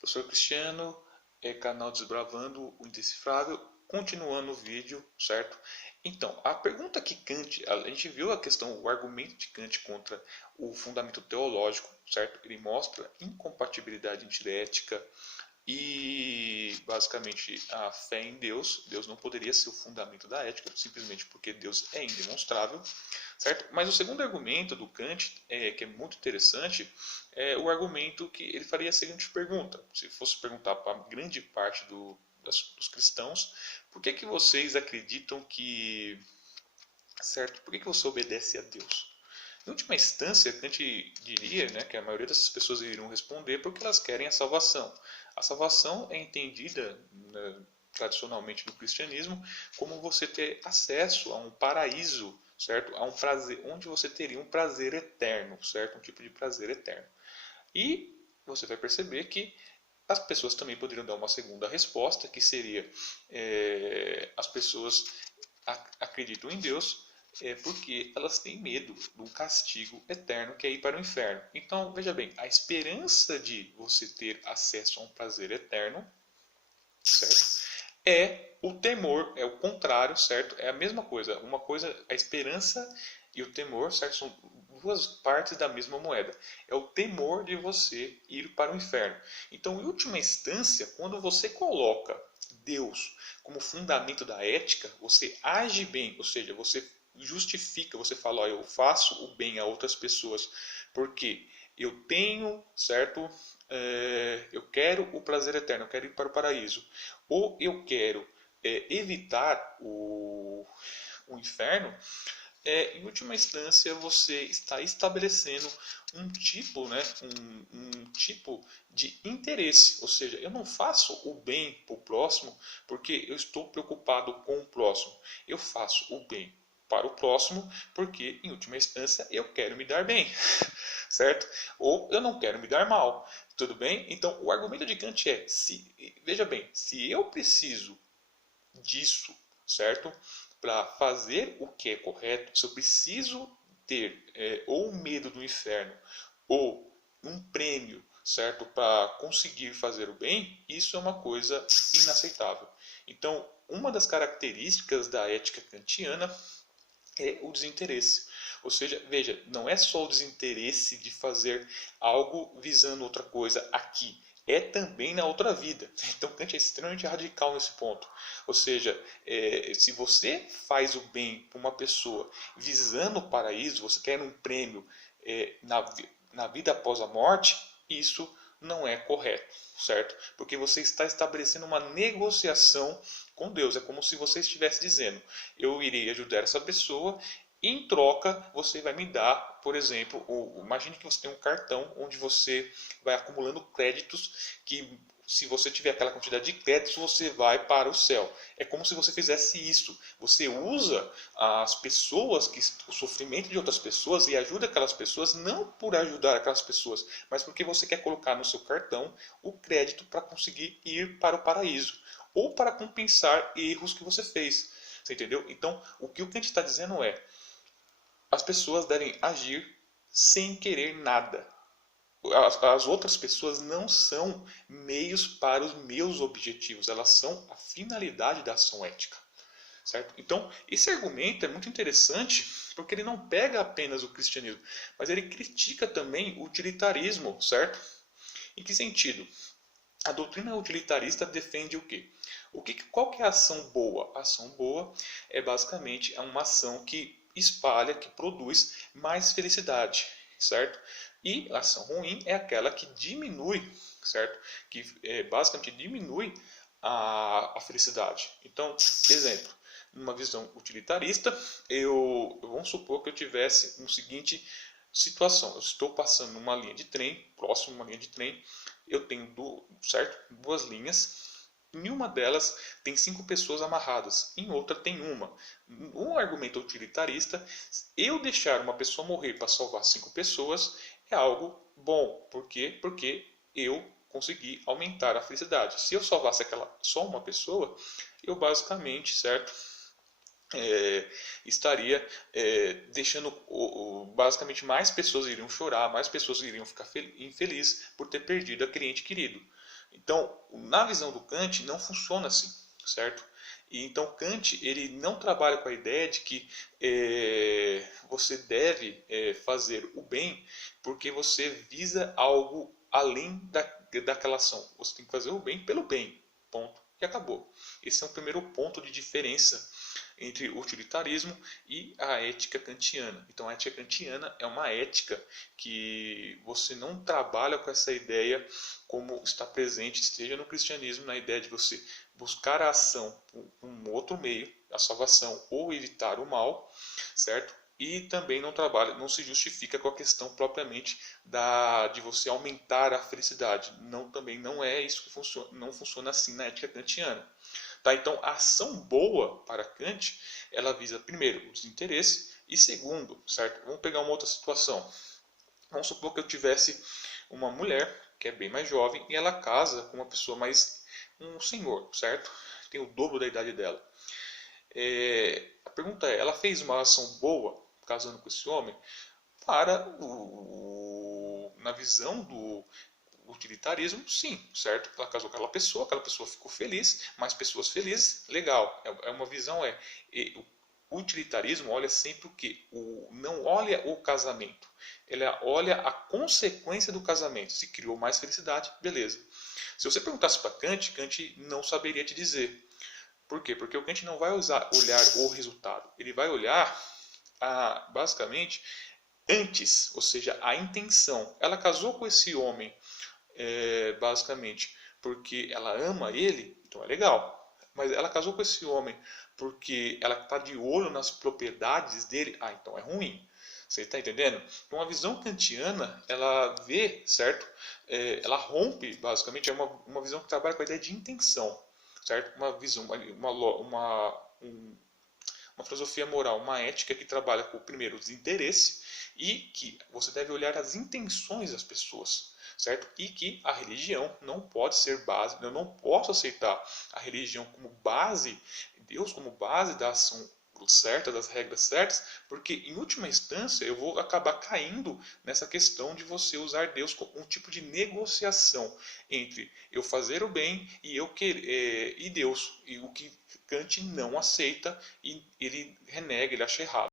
Professor Cristiano, canal Desbravando o Indecifrável, continuando o vídeo, certo? Então, a pergunta que Kant, a gente viu a questão, o argumento de Kant contra o fundamento teológico, certo? Ele mostra incompatibilidade entre ética e basicamente a fé em Deus. Deus não poderia ser o fundamento da ética, simplesmente porque Deus é indemonstrável, certo? Mas o segundo argumento do Kant, que é muito interessante, é o argumento que ele faria a seguinte pergunta: se fosse perguntar para grande parte dos cristãos, por que vocês acreditam que, certo? Por que você obedece a Deus? Em última instância, Kant diria, né, que a maioria dessas pessoas iriam responder porque elas querem a salvação. A salvação é entendida, né, tradicionalmente no cristianismo, como você ter acesso a um paraíso, certo? A um prazer, onde você teria um prazer eterno, certo? Um tipo de prazer eterno. E você vai perceber que as pessoas também poderiam dar uma segunda resposta, que seria as pessoas acreditam em Deus porque elas têm medo do castigo eterno que é ir para o inferno. Então, veja bem, a esperança de você ter acesso a um prazer eterno, certo? É o temor, é o contrário, certo? É a mesma coisa. Uma coisa, a esperança e o temor, certo? São duas partes da mesma moeda. É o temor de você ir para o inferno. Então, em última instância, quando você coloca Deus como fundamento da ética, você age bem, ou seja, você justifica, você fala, ó, eu faço o bem a outras pessoas porque eu tenho, certo? Eu quero o prazer eterno, eu quero ir para o paraíso. Ou eu quero evitar o inferno, em última instância você está estabelecendo um tipo, né, um tipo de interesse. Ou seja, eu não faço o bem para o próximo porque eu estou preocupado com o próximo. Eu faço o bem para o próximo porque, em última instância, eu quero me dar bem. Certo? Ou eu não quero me dar mal. Tudo bem? Então, o argumento de Kant é, veja bem, se eu preciso disso, certo? Para fazer o que é correto, se eu preciso ter ou medo do inferno ou um prêmio, certo? Para conseguir fazer o bem, isso é uma coisa inaceitável. Então, uma das características da ética kantiana é o desinteresse. Ou seja, veja, não é só o desinteresse de fazer algo visando outra coisa aqui, é também na outra vida. Então Kant é extremamente radical nesse ponto. Ou seja, se você faz o bem para uma pessoa visando o paraíso, você quer um prêmio na vida após a morte, isso não é correto, certo? Porque você está estabelecendo uma negociação com Deus. É como se você estivesse dizendo: eu irei ajudar essa pessoa, em troca você vai me dar, por exemplo, imagine que você tem um cartão onde você vai acumulando créditos que, se você tiver aquela quantidade de créditos, você vai para o céu. É como se você fizesse isso. Você usa as pessoas, o sofrimento de outras pessoas, e ajuda aquelas pessoas não por ajudar aquelas pessoas, mas porque você quer colocar no seu cartão o crédito para conseguir ir para o paraíso ou para compensar erros que você fez. Você entendeu? Então, o que o Kant está dizendo é: as pessoas devem agir sem querer nada. As outras pessoas não são meios para os meus objetivos, elas são a finalidade da ação ética. Certo? Então, esse argumento é muito interessante porque ele não pega apenas o cristianismo, mas ele critica também o utilitarismo, certo? Em que sentido? A doutrina utilitarista defende o quê? Qual que é a ação boa? A ação boa é basicamente uma ação que espalha, que produz mais felicidade, certo? E a ação ruim é aquela que diminui, certo? Que basicamente diminui a felicidade. Então, exemplo, numa visão utilitarista, vamos supor que eu tivesse um seguinte situação: eu estou passando numa linha de trem, próximo a uma linha de trem, eu tenho certo? Duas linhas. Em uma delas tem 5 pessoas amarradas, em outra tem uma. Um argumento utilitarista, eu deixar uma pessoa morrer para salvar 5 pessoas é algo bom. Por quê? Porque eu consegui aumentar a felicidade. Se eu salvasse só uma pessoa, eu basicamente, certo? Estaria deixando basicamente mais pessoas iriam chorar, mais pessoas iriam ficar infelizes por ter perdido aquele ente querido. Então, na visão do Kant, não funciona assim, certo? E então Kant ele não trabalha com a ideia de que você deve fazer o bem porque você visa algo além daquela ação. Você tem que fazer o bem pelo bem, ponto. E acabou. Esse é o primeiro ponto de diferença entre o utilitarismo e a ética kantiana. Então, a ética kantiana é uma ética que você não trabalha com essa ideia como está presente, seja no cristianismo, na ideia de você buscar a ação por um outro meio, a salvação ou evitar o mal, certo? E também não trabalha, não se justifica com a questão propriamente de você aumentar a felicidade. Não, também não é isso que funciona, não funciona assim na ética kantiana. Tá? Então, a ação boa para Kant, ela visa, primeiro, o desinteresse e, segundo, certo? Vamos pegar uma outra situação. Vamos supor que eu tivesse uma mulher que é bem mais jovem e ela casa com uma pessoa mais, um senhor, certo? Tem o dobro da idade dela. A pergunta é, ela fez uma ação boa casando com esse homem? Na visão do utilitarismo, sim, certo? Ela casou com aquela pessoa ficou feliz, mais pessoas felizes, legal. É uma visão, o utilitarismo olha sempre o quê? Não olha o casamento, ele olha a consequência do casamento. Se criou mais felicidade, beleza. Se você perguntasse para Kant, Kant não saberia te dizer. Por quê? Porque o Kant não vai olhar o resultado, ele vai olhar basicamente antes, ou seja, a intenção. Ela casou com esse homem basicamente porque ela ama ele, então é legal. Mas ela casou com esse homem porque ela está de olho nas propriedades dele, então é ruim. Você está entendendo? Então a visão kantiana, ela vê, certo? Ela rompe, basicamente, é uma visão que trabalha com a ideia de intenção, certo? Uma visão, uma filosofia moral, uma ética que trabalha com, primeiro, o desinteresse e que você deve olhar as intenções das pessoas, certo? E que a religião não pode ser base, eu não posso aceitar a religião como base, Deus como base da ação certa, das regras certas, porque em última instância eu vou acabar caindo nessa questão de você usar Deus como um tipo de negociação entre eu fazer o bem e eu querer e Deus, e o que Kant não aceita e ele renega, ele acha errado.